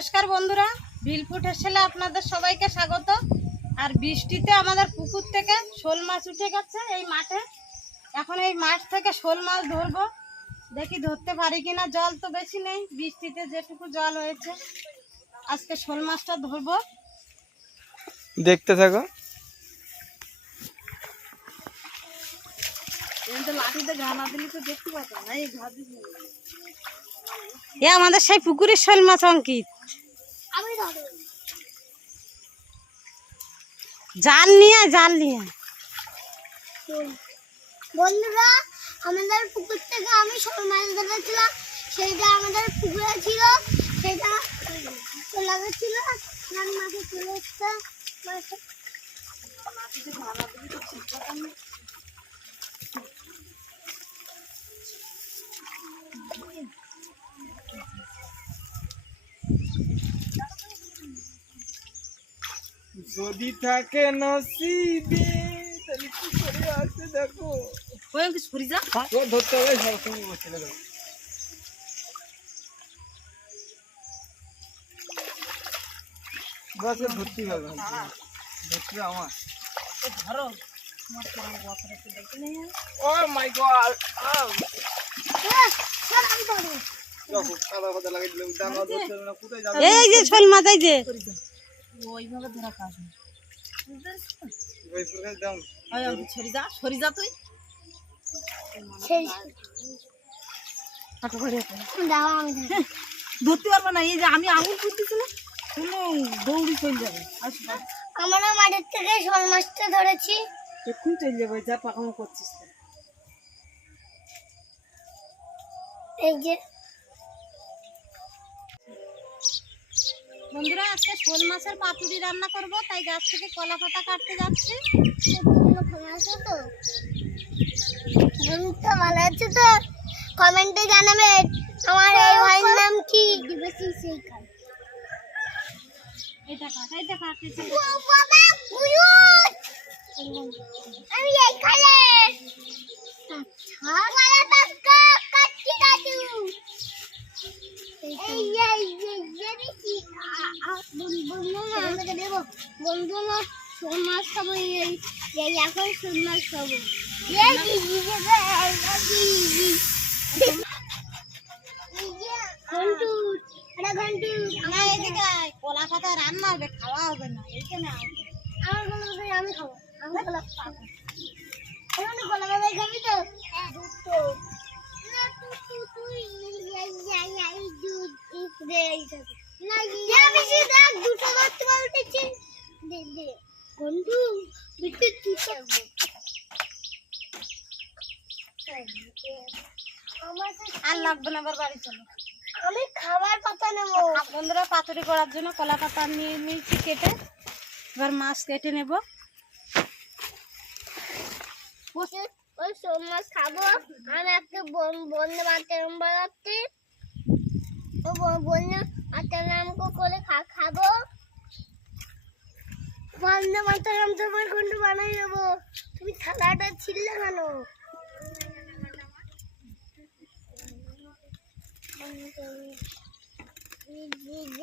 নমস্কার বন্ধুরা বিলফুট হেসেলে আপনাদের সবাইকে স্বাগত। আর বৃষ্টিতে আমাদের পুকুর থেকে শোল মাছ উঠে গেছে এই মাঠে। এখন এই মাঠ থেকে শোল মাছ ধরবো। দেখি ধরতে পারি কিনা জল তো বেশি নেই বৃষ্টিতে যেটুকু জল হয়েছে আজকে শোল মাছটা ধরবো। দেখতে থাকো। এ আমাদের সেই পুকুরের শোল মাছ অঙ্কিত। জাল নিয়ে জাল নিয়ে বন্ধুরা আমাদের পুকুর থেকে আমি শোল মাছ ধরেছিলাম। সেইটা আমাদের পুকুরে ছিল। সেটা চলে গেছিল। মাকে চলে এসছে। যদি থাকে নসিবে তাহলে কি করে আসে দেখো? ওই অঙ্কিত সরি যা। ও ধরতে হবে সবসময় বসে দেখো বাস ধরতেই হবে ধরতে আমার। ধরো ও মাই গড! আহ, স্যার, আমি ধরবো। দেখো কাদা ফাদা লাগিয়ে দিলাম। দাঁড়া ধরতে না কোথায় যাবে? এই যে শোল এই যে। ওইভাবে ধরা কাজ না ওই প্রকাশ দাও ওই অঙ্কিত সরি যা সরি যা তুই। সেই হাঁটু করে দাও আমি ধরতে পারব না এই যে আমি আঙুল তুলতেছিলাম দৌড়ি চলে যাবে। আসবে আমরা মাঠের থেকে শোল মাছটা ধরেছি। এক্ষুনি চলে যাবে যা পাকামো করছিস। এই যে বন্ধুরা আজকে শোল মাছের পাতুরি রান্না করব তাই গাছ থেকে কলা পাতা কাটতে যাচ্ছি। তো বন্ধুরা ভালো আছো তো? কমেন্টে জানাবেন আমার এই ভাইয়ের নাম কি? দিবসী শেখার এটা কাট এটা কাটতেছি ও বাবা কুয়ুত আমি আচ্ছা কাটছি দাদু আমাকে দেবো বন্ধু শোল মাছ খাব এই এখন মাছ খাব কলা পাতা রান্না হবে খাওয়া হবে না। আমার কোনো আমি খাব আমি খাব আমি গোলাপ বাবাই খাবি তো বন্ধু তুই আর লাগবে না আবার বাড়ি চলো। আমি খাবার পাতা নেব। বন্ধুরা পাতুরি করার জন্য কলা পাতা নিয়ে নিয়েছি কেটে। এবার মাছ কেটে নেব। মাছ খাব। আমি একটা বন্যে মাতারাম বানাচ্ছি ও বন্যে মাতারাম করে খা- খাব। বন্যে মাতারাম তোমার কোনটা বানাই দেবো। তুমি থালাটা ছিললে কেন?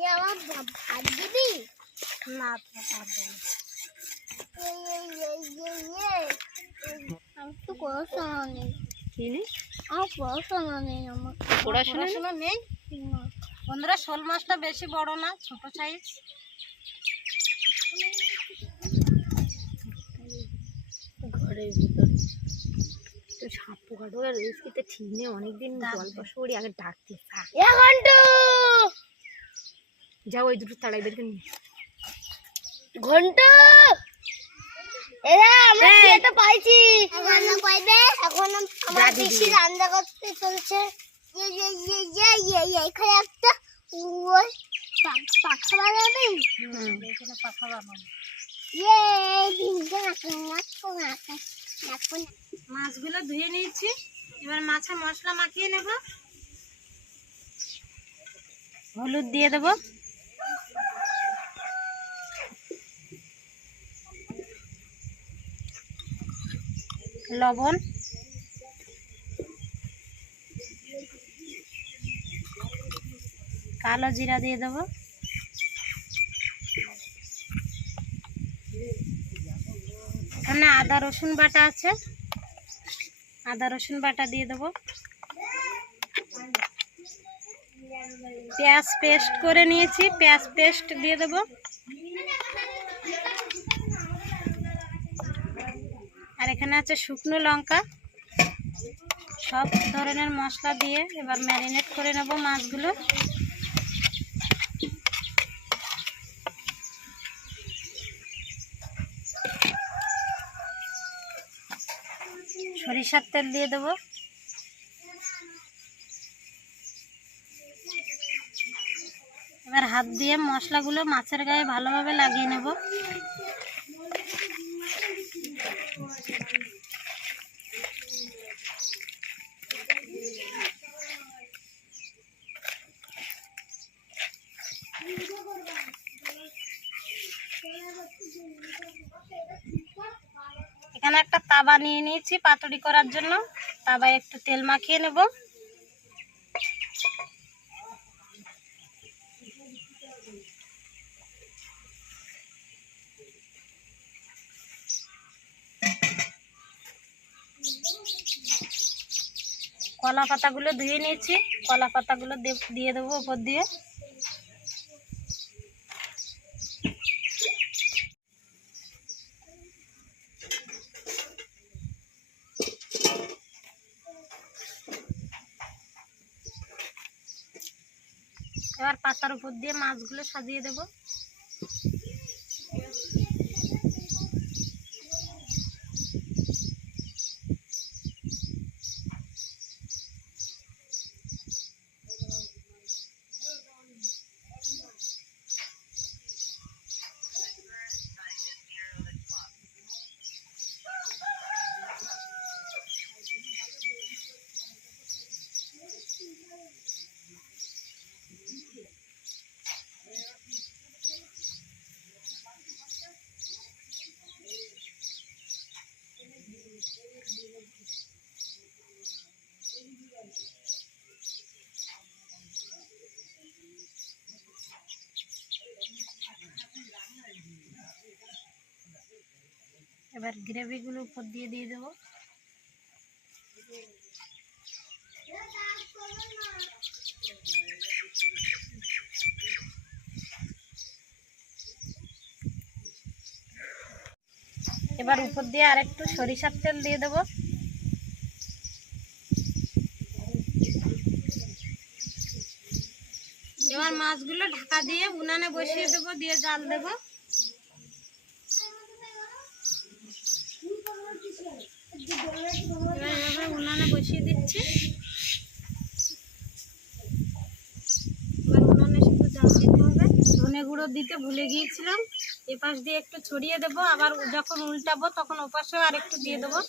আমার ভাত দিবি? না তো পারব তো পড়াশোনা নেই। কি নেই? আমার পড়াশোনা নেই আমার। পড়াশোনা নেই। বন্ধুরা শোল মাছটা বেশি বড় না ছোট সাইজ ঘরের ভিতর। তো সাপ পোকা টোকা রয়েছে তো ঠিক নেই অনেকদিন গল্প সরি আগে ডাকতে থাক। এ ঘন্টু! যা ওই দুটো তাড়াই বের করে নিয়ে ঘন্টু! আমরা খেতে পাইছি। রান্না পাইবে? এখন আমার বেশি রান্না করতে চলছে। এই যে এই যে এখানে একটা ওই পাখা বানাবি এখানে পাখা বানাবো ইয়ে দিনটা মাছগুলো ধুয়ে নিয়েছি। এবার মাছে মশলা মাখিয়ে নেব। হলুদ দিয়ে দেব। লবণ। কালো জিরা দিয়ে দেব। এখানে আদা, রসুন বাটা আছে। আদা, রসুন বাটা দিয়ে দেব। পেঁয়াজ পেস্ট করে নিয়েছি। পেঁয়াজ পেস্ট দিয়ে দেবো। আর এখানে আছে শুকনো লঙ্কা। সব ধরনের মশলা দিয়ে এবার ম্যারিনেট করে নেব মাছগুলো। সরিষার তেল দিয়ে দেবো। এবার হাত দিয়ে মশলাগুলো মাছের গায়ে ভালোভাবে লাগিয়ে নেব এখানে একটা তাবা নিয়ে নিয়েছি পাতুরি করার জন্য। তাবায় একটু তেল মাখিয়ে নেব। কলা পাতাগুলো ধুয়ে নিয়েছি। কলা পাতাগুলো দিয়ে দেবো ওপর দিয়ে। পাতার উপর দিয়ে মাছগুলো সাজিয়ে দেব। এবার গ্রেভিগুলো উপর দিয়ে দিয়ে দেবো। এবার উপর দিয়ে আরেকটু সরিষার তেল দিয়ে দেবো। এবার মাছগুলো ঢাকা দিয়ে উনানে বসিয়ে দেবো, দিয়ে জাল দেবো। উনানে বসিয়ে দিচ্ছি। উনানে শুধু দিতে হবে। ধনে গুঁড়ো দিতে ভুলে গিয়েছিলাম। এপাশ দিয়ে একটু ছড়িয়ে দেবো। আবার যখন উল্টাবো তখন ওপাশেও আর একটু দিয়ে দেবো।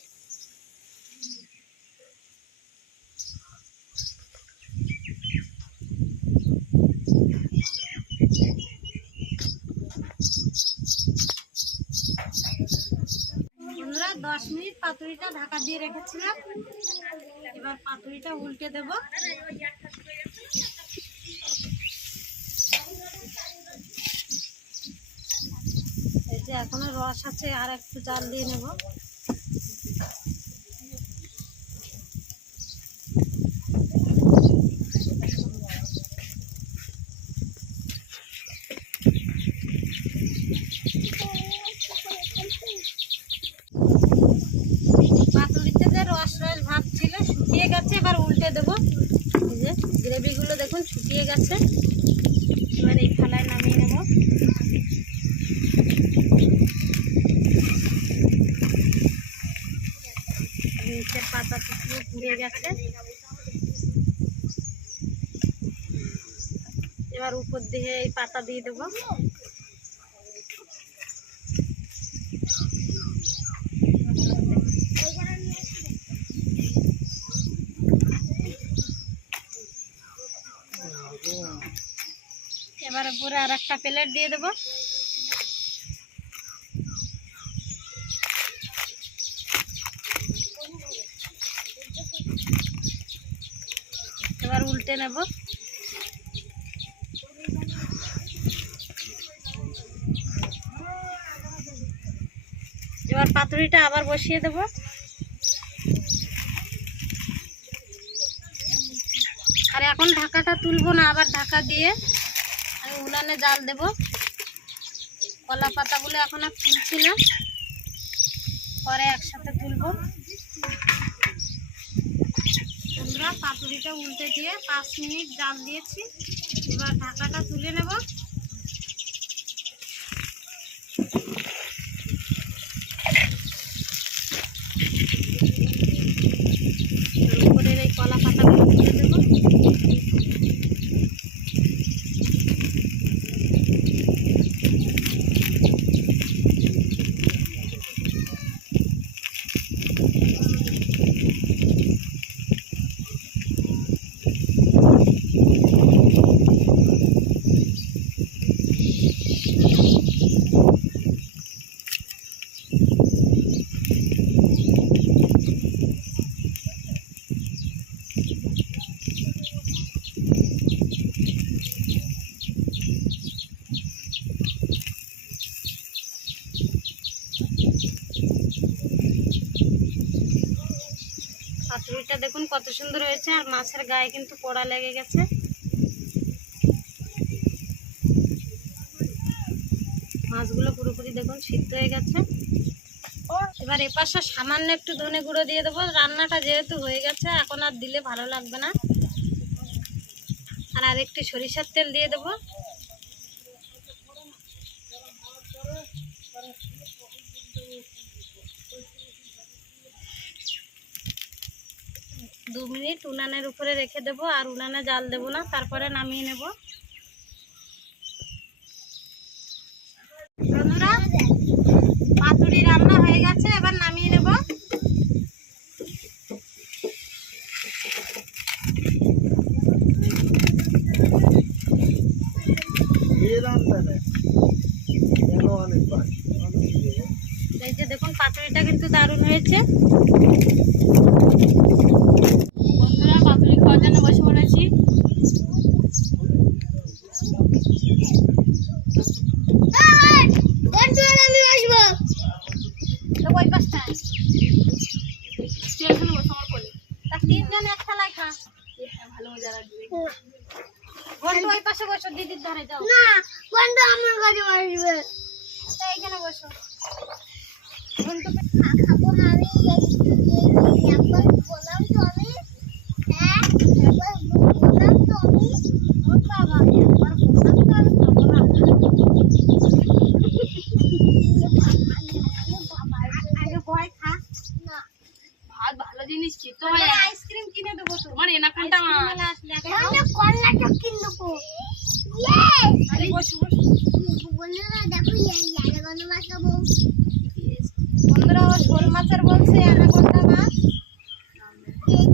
বন্ধুরা দশ মিনিট পাতুরিটা ঢাকা দিয়ে রেখেছিলাম। এবার পাতুরিটা উল্টে দেব। এই যে এখনও রস আছে, আর একটু জাল দিয়ে নেব। পাতুরিতে যে রস রস ভাব ছিল শুকিয়ে গেছে এবার উল্টে দেবো এই যে গ্রেভিগুলো দেখুন শুকিয়ে গেছে এবার এই থালায় নামিয়ে নেব নিচের পাতা টুকরো পুড়ে গেছে এবার উপর দিয়ে এই পাতা দিয়ে দেবো। এবার উপরে আর একটা প্লেট দিয়ে দেবো। এবার উল্টে নেব। পাতুরিটা আবার বসিয়ে দেব। আর এখন ঢাকাটা তুলবো না, আবার ঢাকা দিয়ে আমি উনানে জাল দেব। কলা পাতাগুলো এখন আর তুলছি না পরে একসাথে তুলবো। বন্ধুরা, পাতুরিটা উল্টে দিয়ে পাঁচ মিনিট জাল দিয়েছি, এবার ঢাকাটা তুলে নেব এর উপরের এই কলা পাতাগুলো তুলে দেবো পাতুরিটা দেখুন কত সুন্দর হয়েছে, আর মাছের গায়ে কিন্তু পোড়া লেগে গেছে। মাছগুলো পুরোপুরি দেখুন সিদ্ধ হয়ে গেছে। এবার এপাশে সামান্য একটু ধনে গুঁড়ো দিয়ে দেবো। রান্নাটা যেহেতু হয়ে গেছে, এখন আর দিলে ভালো লাগবে না। আর আরেকটি সরিষার তেল দিয়ে দেবো। দু মিনিট উনানের উপরে রেখে দেবো আর উনানে জাল দেবো না, তারপরে নামিয়ে নেব। পাতুরি রান্না হয়ে গেছে, এবার নামিয়ে নেব। দেখুন, পাতুরিটা কিন্তু দারুণ হয়েছে বন্ধুরা পাতুরি খাওয়ার জন্য বসে পড়েছি বন্ধু আর আমি আসব তো ওই পাশটায় তা তিনজন এক থালায় খা বন্ধু ওই পাশে বসো দিদির ধারে যাও না বন্ধু আমার কাছে আসবে তা এইখানে বসো বন্ধু খাব আমি একবার বললাম তো আমি হ্যাঁ একবার বললাম তো আমি ও বাবা একবার বললাম তো আমি খাব না আগে ভয় খা ভাত ভালো জিনিস খেতে তোমার আইসক্রিম কিনে দেবো তো তোমার এনাখানটা আইসক্রিম আসলে এখন আমি কর্ণাটক কিনবো ইয়েস আরে বসো বসো বন্ধুরা দেখো এই ইয়ারগানো মাছ খাব বন্ধুরা ও শোল মাছের বলছে অ্যানাকোন্ডা মাছ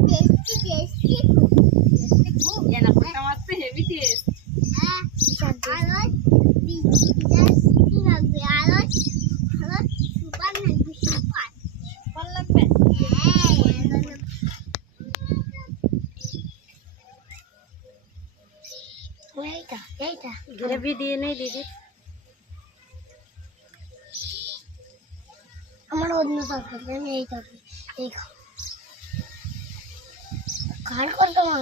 টেস্টি টেস্টি এনাখানটা মাছ তো হেভি টেস্ট হ্যাঁ আর বিজাস কি লাগবে আর আর সুপার লাগবে সুপার ভালো লাগবে হ্যাঁ এইটা এইটা গ্রেভি দিয়ে নেই দিদি আমার অন্য এই তরকারি এই খাব কার করতো মা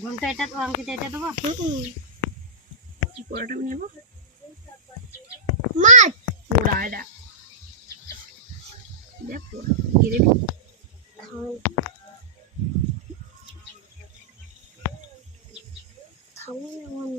ঘণ্টা এটা তো অঙ্কিত এটা দেবো? পুরোটা নেব? মাছ। পোড়া এটা দেখ গ্রেভি খাব না অন্য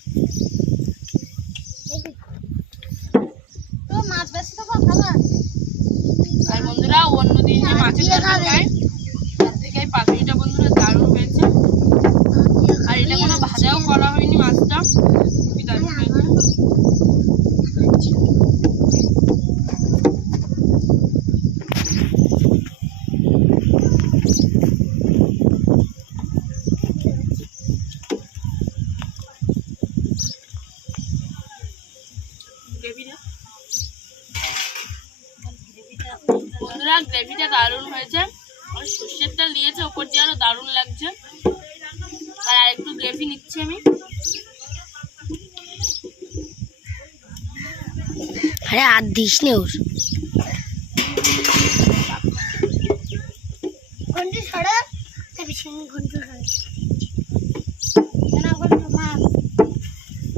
মাছ বেশি দেবো খাবা আর বন্ধুরা অন্যদিন যে মাছের তরকারি খাই তার থেকে এই বন্ধুরা দারুণ হয়েছে। আর এটা কোনো ভাজাও করা হয়নি মাছটা। দারুণ হয়েছে। গ্রেভি নিচ্ছি আমি। আরে আর দিস নে ওর। ঘন্টি ছড়া তবে সঙ্গে ঘন্টি ছড়া কেনা করব মাছ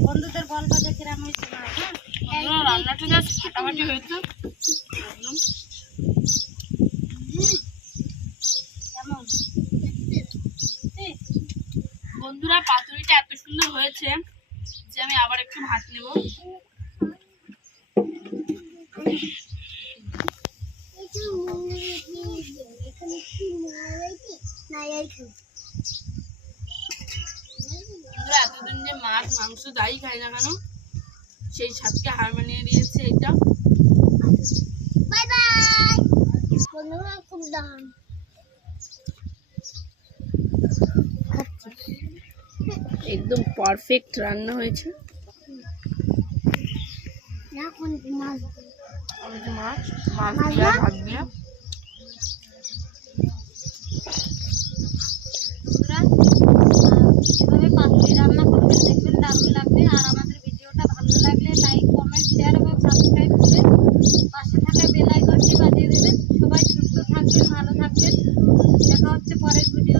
বন্ধুদের বলব যে কিরাম হয়েছে হ্যাঁ রান্নাটা জাস্ট ফাটাফাটি হয়েছে একদম কেমন বন্ধুরা পাতুরিটা এত সুন্দর হয়েছে যে আমি আবার একটু ভাত নেব। এতদিন যে মাছ, মাংস যাই খাই না কেন, সেই স্বাদকে হার মানিয়ে দিয়েছে এটা। খুব দাম একদম পারফেক্ট রান্না হয়েছে। এখন মাছ দিয়ে রান্না করবেন, দেখবেন দারুণ লাগবে। আর আমাদের ভিডিওটা ভালো লাগলে লাইক কমেন্ট শেয়ার এবং সাবস্ক্রাইব করে পাশে থাকা বেল আইকনটি বাজিয়ে দেবেন। সবাই সুস্থ থাকবেন, ভালো থাকবেন। দেখা হচ্ছে পরের ভিডিওতে